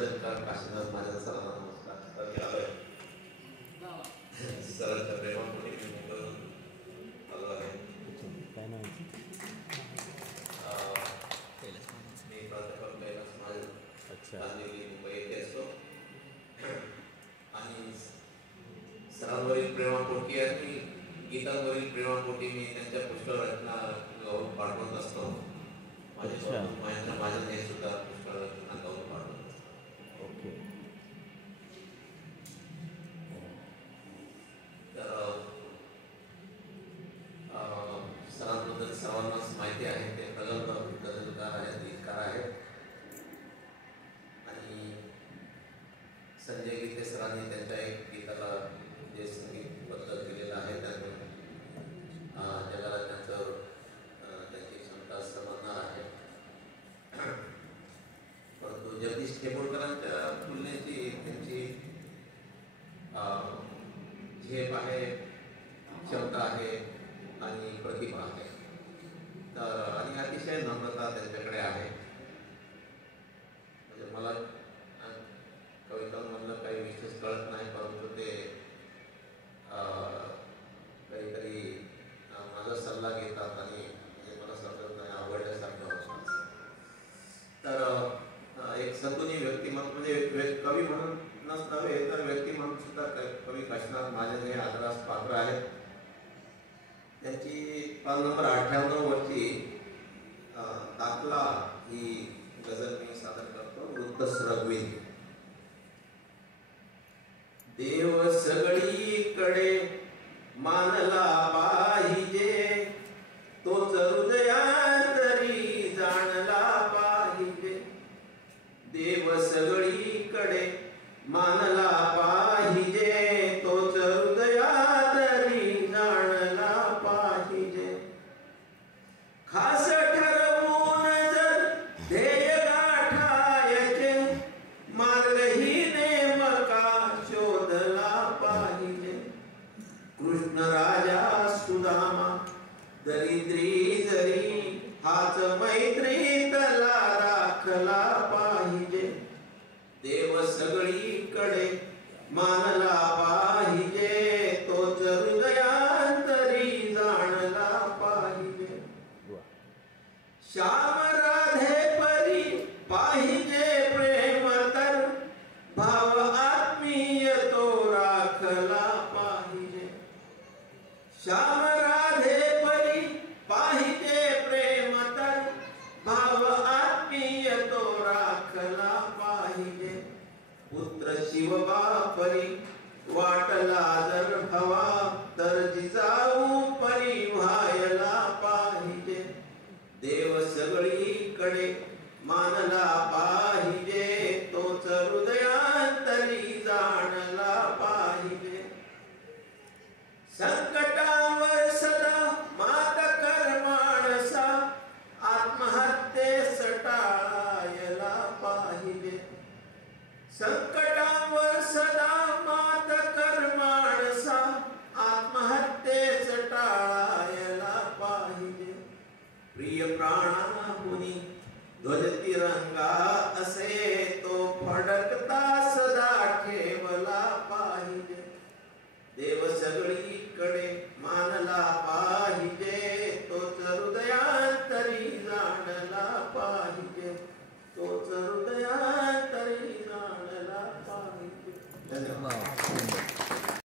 भजनकार काशीनाथ महाजन सरांना नमस्कार. तर आलोय सरांच्या प्रेमापोटी मी मुंबईहून आलो आहे. काय नाव मी प्राध्यापक कैलास महाजन. अच्छा. गांधीवली मुंबई येथे असतो आणि सरांवरील प्रेमापोटी आणि गीतांवरील प्रेमापोटी मी त्यांच्या पुष्कळ रचना गाऊन पाठवत असतो. माझ्यासोबत महेंद्र महाजन हे सुद्धा पुष्कळ रचना गाऊन पाठवत असतात. ओके. तर सरांबद्दल सर्वांनाच माहिती आहे. ते प्रगल्भ गजलकार आहेत, गीतकार आहेत आणि संजय गीते सरांनी त्यांच्या एक गीताला जे संगीतबद्ध केलेलं आहे त्यामुळे जगाला त्यांची क्षमता समजणार आहे. परंतु जगदीश टेंभुलकरांच्या तुलनेची त्यांची झेप आहे, क्षमता आहे आणि प्रतिभा आहे. तर आणि अतिशय नम्रता त्यांच्याकडे आहे. म्हणजे मला कवितांमधलं काही विशेष कळत नाही, परंतु ते काहीतरी माझा सल्ला घेतात आणि मला समजत नाही, आवडल्यासारखं होतं. तर एक संतुनी व्यक्तिमत्व म्हणजे कवी म्हणूनच नव्हे तर व्यक्ती म्हणून सुद्धा कवी काशीनाथ महाजन हे आदरास पात्र आहेत. त्यांची पान नंबर 58 वरची दाखला ही गझल मी सादर करतो. वृत्तस्रवित. देव सगळीकडे मानला पाहिजे, तोच हृदयांतरी जाणला पाहिजे. देव सगळीकडे मानला पाहिजे, तोच हृदयांतरी जाणला पाहिजे. खास ठरवून जर ध्येय गाठायचे, मार्गही नेमका शोधला पाहिजे. कृष्ण राजा सुदामा दरिद्री जरी, हाच मैत्रीतला राखला पाहिजे. देव सगळीकडे मानला पाहिजे, तोच हृदयांतरी जाणला पाहिजे. श्याम राधे परी पाहिजे प्रेम तर, भाव आत्मीय तो राखला पाहिजे. श्याम राधे परी पाहिजे प्रेम तर, भाव आत्मीय तो राखला पाहिजे. पुत्र शिवबापरी वाटला जर हवा, तर जिजाऊ परी व्हायला पाहिजे. देव सगळीकडे मानला पाहिजे, तोच हृदयांतरी जाणला पाहिजे. संकटावर सदा मात कर माणसा, आत्महत्येस टाळायला पाहिजे. संकटावर सदा मात कर माणसा, आत्महत्येस टाळायला पाहिजे. प्रिय प्राणाहुनी ध्वज तिरंगा असे, तो फडकता सदा ठेवला पाहिजे. देव सगळीकडे मानला पाहिजे, तोच हृदयांतरी जाणला पाहिजे. तोच हृदयांतरी जाणला पाहिजे. धन्यवाद.